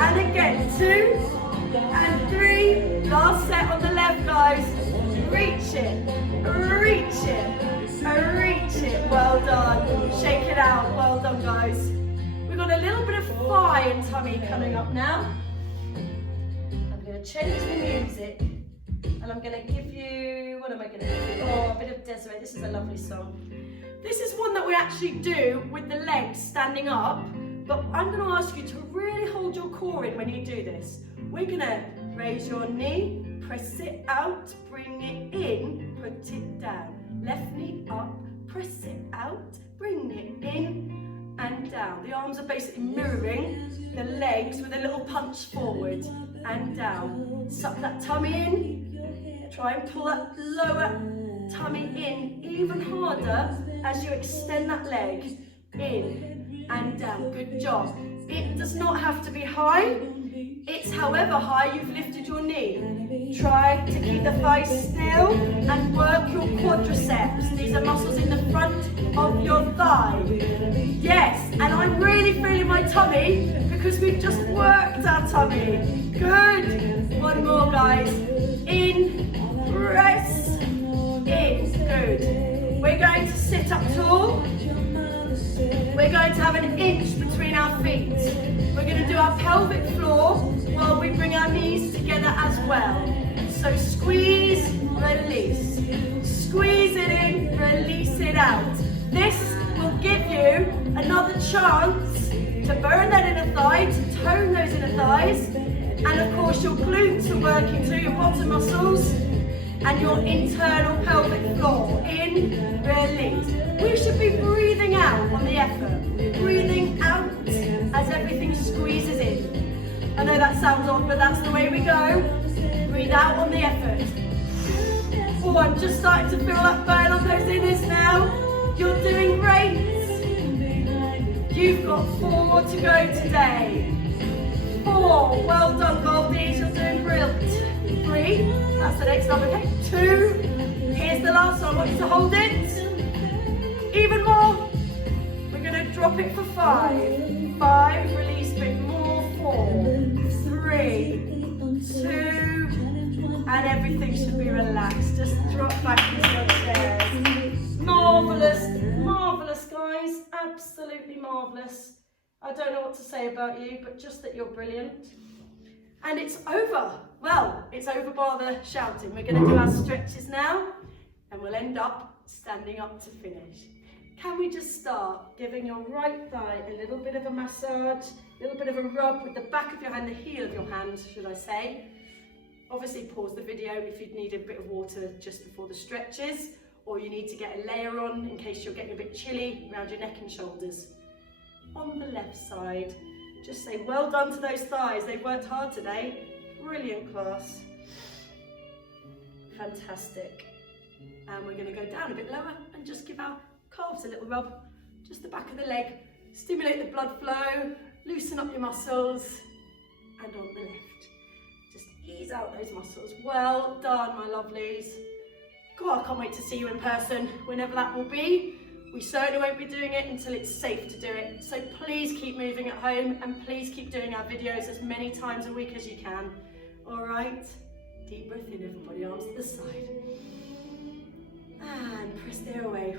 And again, 2 and 3. Last set on the left, guys. Reach it. Reach it. Reach it. Well done. Shake it out. Well done, guys. We've got a little bit of thigh and tummy coming up now. I'm going to change the music. And I'm going to give you, what am I going to give you? Oh, a bit of Desiree. This is a lovely song. This is one that we actually do with the legs standing up, but I'm going to ask you to really hold your core in when you do this. We're going to raise your knee, press it out, bring it in, put it down. Left knee up, press it out, bring it in and down. The arms are basically mirroring the legs with a little punch forward and down. Suck that tummy in. Try and pull that lower tummy in even harder as you extend that leg in and down. Good job. It does not have to be high. It's however high you've lifted your knee. Try to keep the thighs still and work your quadriceps. These are muscles in the front of your thigh. Yes, and I'm really feeling my tummy because we've just worked our tummy. Good. 1 more, guys. In. Press in. Good. We're going to sit up tall. We're going to have an inch between our feet. We're going to do our pelvic floor while we bring our knees together as well. So squeeze, release. Squeeze it in, release it out. This will give you another chance to burn that inner thigh, to tone those inner thighs. And of course your glutes are working too, your bottom muscles. And your internal pelvic floor. In, release. We should be breathing out on the effort. Breathing out as everything squeezes in. I know that sounds odd, but that's the way we go. Breathe out on the effort. Oh, I'm just starting to feel that burn on those inners now. You're doing great. You've got 4 to go today. 4. Well done, Goldies. You're doing brilliant. 3. That's the next number, okay? 2. Here's the last one. I want you to hold it. Even more. We're going to drop it for 5. 5. Release a bit more. 4. 3. 2. And everything should be relaxed. Just drop back into your chairs. Marvellous. Marvellous, guys. Absolutely marvellous. I don't know what to say about you, but just that you're brilliant. And it's over. Well, it's over bar the shouting. We're going to do our stretches now, and we'll end up standing up to finish. Can we just start giving your right thigh a little bit of a massage, a little bit of a rub with the back of your hand, the heel of your hand, should I say. Obviously pause the video if you need a bit of water just before the stretches, or you need to get a layer on in case you're getting a bit chilly around your neck and shoulders. On the left side, just say well done to those thighs. They've worked hard today. Brilliant class. Fantastic. And we're going to go down a bit lower and just give our calves a little rub. Just the back of the leg. Stimulate the blood flow. Loosen up your muscles. And on the left, Ease out those muscles. Well done, my lovelies. God, I can't wait to see you in person, whenever that will be. We certainly won't be doing it until it's safe to do it. So please keep moving at home and please keep doing our videos as many times a week as you can. All right? Deep breath in, everybody, arms to the side. And press the air away.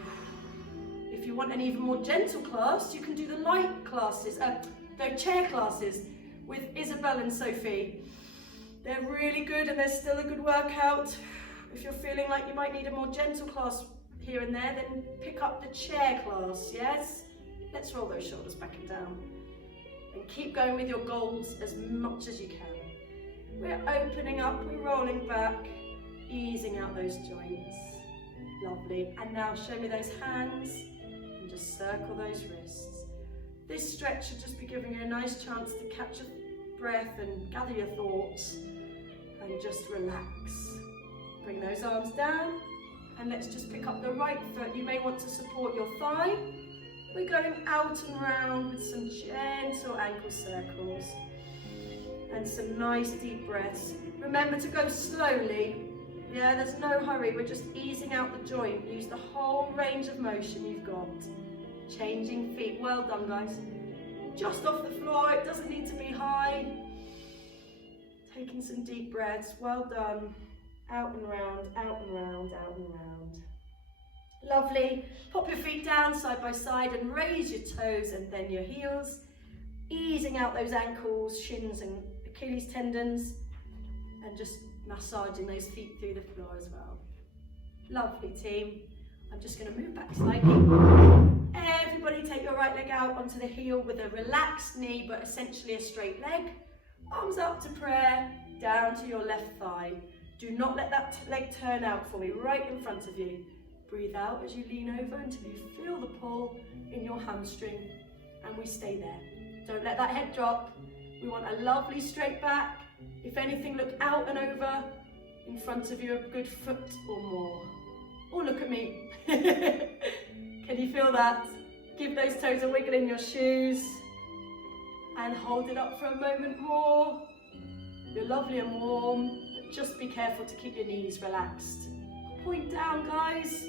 If you want an even more gentle class, you can do the light classes, the chair classes with Isabel and Sophie. They're really good and they're still a good workout. If you're feeling like you might need a more gentle class here and there, then pick up the chair class, yes? Let's roll those shoulders back and down. And keep going with your goals as much as you can. We're opening up, we're rolling back, easing out those joints. Lovely. And now show me those hands and just circle those wrists. This stretch should just be giving you a nice chance to catch your breath and gather your thoughts and just relax. Bring those arms down and let's just pick up the right foot. You may want to support your thigh. We're going out and round with some gentle ankle circles and some nice deep breaths. Remember to go slowly. Yeah, there's no hurry. We're just easing out the joint. Use the whole range of motion you've got. Changing feet. Well done, guys. Just off the floor. It doesn't need to be high. Taking some deep breaths. Well done. Out and round, out and round, out and round. Lovely. Pop your feet down side by side and raise your toes and then your heels. Easing out those ankles, shins and Achilles tendons and just massaging those feet through the floor as well. Lovely, team. I'm just going to move back slightly. Everybody take your right leg out onto the heel with a relaxed knee but essentially a straight leg. Arms up to prayer, down to your left thigh. Do not let that leg turn out for me, right in front of you. Breathe out as you lean over until you feel the pull in your hamstring and we stay there. Don't let that head drop. We want a lovely straight back. If anything, look out and over in front of you a good foot or more. Or look at me. Can you feel that? Give those toes a wiggle in your shoes and hold it up for a moment more. You're lovely and warm, but just be careful to keep your knees relaxed. Point down, guys,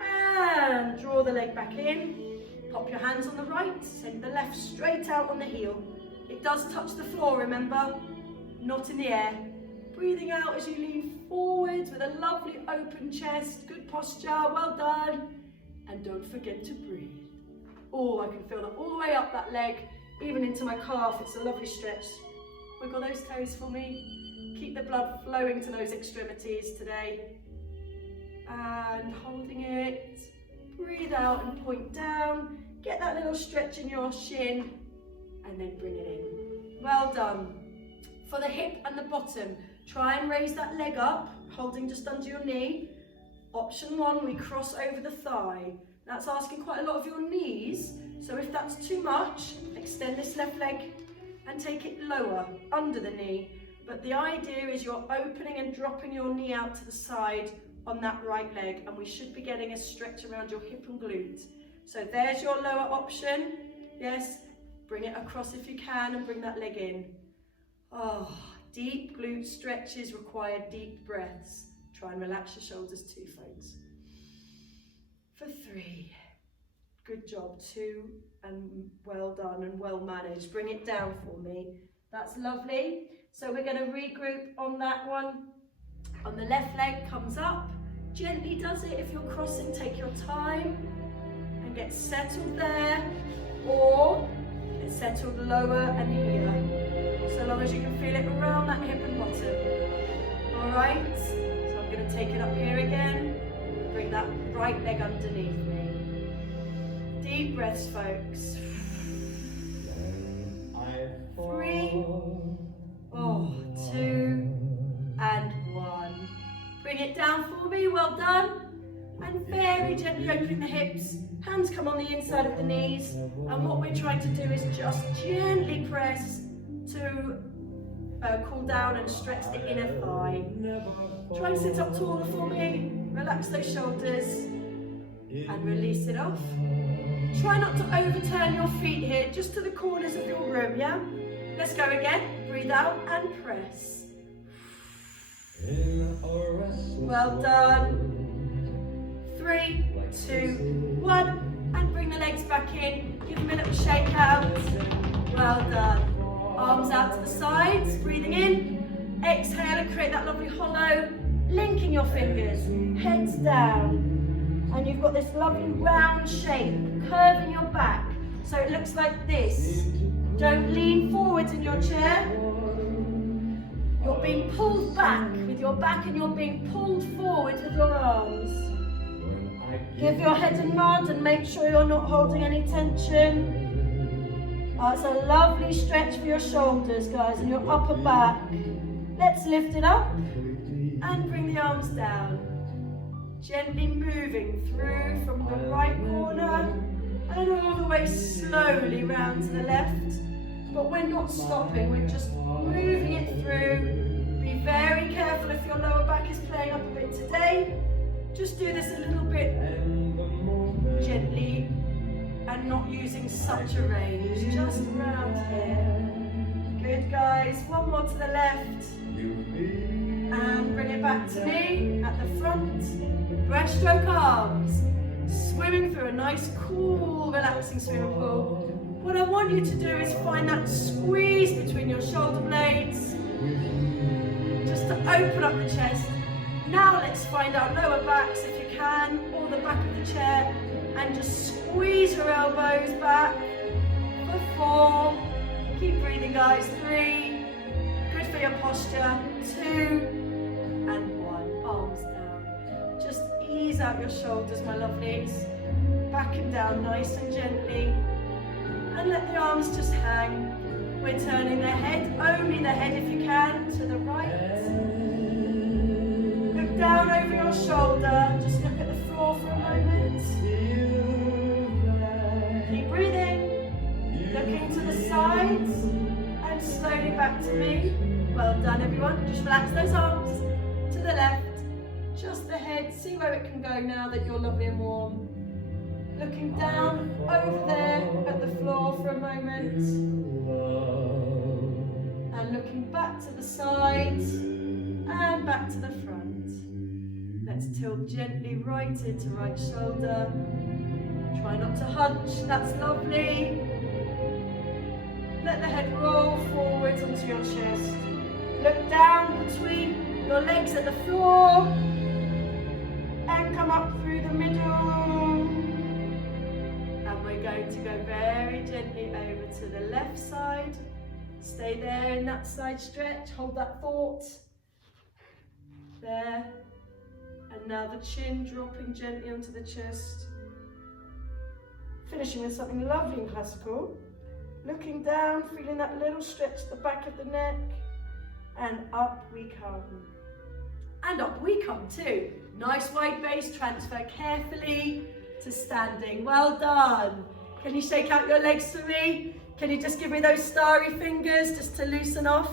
and draw the leg back in. Pop your hands on the right, send the left straight out on the heel. It does touch the floor, remember, not in the air. Breathing out as you lean forwards with a lovely open chest, good posture, well done. And don't forget to breathe. Oh, I can feel that all the way up that leg, even into my calf. It's a lovely stretch. Wiggle those toes for me. Keep the blood flowing to those extremities today. And holding it. Breathe out and point down. Get that little stretch in your shin and then bring it in. Well done. For the hip and the bottom, try and raise that leg up, holding just under your knee. Option one, we cross over the thigh. That's asking quite a lot of your knees, so if that's too much, extend this left leg and take it lower, under the knee. But the idea is you're opening and dropping your knee out to the side on that right leg, and we should be getting a stretch around your hip and glute. So there's your lower option. Yes, bring it across if you can and bring that leg in. Oh, deep glute stretches require deep breaths. Try and relax your shoulders too, folks. For 3. Good job, 2, and well done and well managed. Bring it down for me. That's lovely. So we're going to regroup on that one. On the left leg, comes up. Gently does it. If you're crossing, take your time and get settled there, or get settled lower and here. So long as you can feel it around that hip and bottom. All right. So I'm going to take it up here again. Bring that right leg underneath me. Deep breaths, folks. 3, 2, and 1. Bring it down for me, well done. And very gently opening the hips. Hands come on the inside of the knees. And what we're trying to do is just gently press to cool down and stretch the inner thigh. Try and sit up taller for me. Relax those shoulders and release it off. Try not to overturn your feet here, just to the corners of your room, yeah? Let's go again. Breathe out and press. Well done. 3, 2, 1. And bring the legs back in. Give them a little shake out. Well done. Arms out to the sides. Breathing in. Exhale and create that lovely hollow. Linking your fingers. Heads down. And you've got this lovely round shape. Curving your back. So it looks like this. Don't lean forwards in your chair. You're being pulled back with your back and you're being pulled forward with your arms. Give your head a nod and make sure you're not holding any tension. It's a lovely stretch for your shoulders, guys, and your upper back. Let's lift it up and bring the arms down. Gently moving through from the right corner and all the way slowly round to the left. But we're not stopping, we're just moving it through. Be very careful if your lower back is playing up a bit today. Just do this a little bit gently and not using such a range, just around here. Good, guys. One more to the left. And bring it back to me at the front. Breaststroke arms. Swimming through a nice, cool, relaxing swimming pool. What I want you to do is find that squeeze between your shoulder blades. Just to open up the chest. Now let's find our lower backs if you can, or the back of the chair, and just squeeze your elbows back. For 4, keep breathing, guys. 3, good for your posture. 2, and 1, arms down. Just ease out your shoulders, my lovelies. Back and down nice and gently. And let the arms just hang. We're turning the head, only the head if you can, to the right. Look down over your shoulder, just look at the floor for a moment. Keep breathing. Looking to the sides and slowly back to me. Well done, everyone. Just relax those arms to the left. Just the head. See where it can go now that you're lovely and warm. Looking down over there at the floor for a moment. And looking back to the sides and back to the front. Let's tilt gently right into right shoulder. Try not to hunch, that's lovely. Let the head roll forwards onto your chest. Look down between your legs at the floor. And come up through the middle. And we're going to go very gently over to the left side. Stay there in that side stretch, hold that thought. There. And now the chin dropping gently onto the chest. Finishing with something lovely and classical. Looking down, feeling that little stretch at the back of the neck. And up we come. And up we come too. Nice wide base, transfer carefully to standing. Well done. Can you shake out your legs for me? Can you just give me those starry fingers just to loosen off?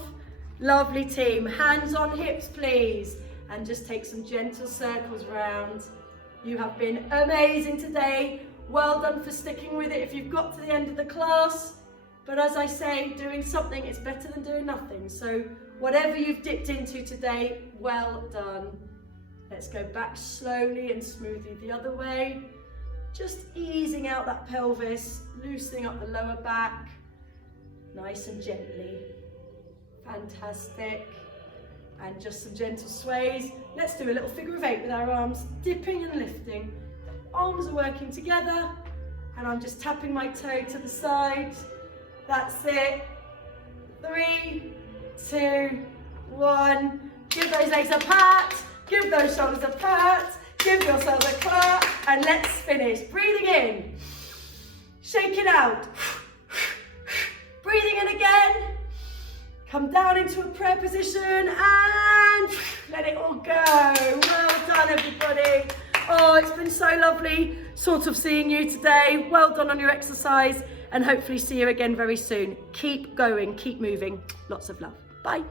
Lovely team. Hands on hips, please. And just take some gentle circles round. You have been amazing today. Well done for sticking with it if you've got to the end of the class. But as I say, doing something is better than doing nothing. So whatever you've dipped into today, well done. Let's go back slowly and smoothly the other way. Just easing out that pelvis, loosening up the lower back, nice and gently. Fantastic. And just some gentle sways. Let's do a little figure of 8 with our arms dipping and lifting. The arms are working together, and I'm just tapping my toe to the side. That's it. 3, 2, 1. Give those legs a pat. Give those shoulders a pat. Give yourselves a clap. And let's finish. Breathing in. Shake it out. Breathing in again. Come down into a prayer position and let it all go. Well done, everybody. Oh, it's been so lovely sort of seeing you today. Well done on your exercise, and hopefully see you again very soon. Keep going, keep moving. Lots of love. Bye.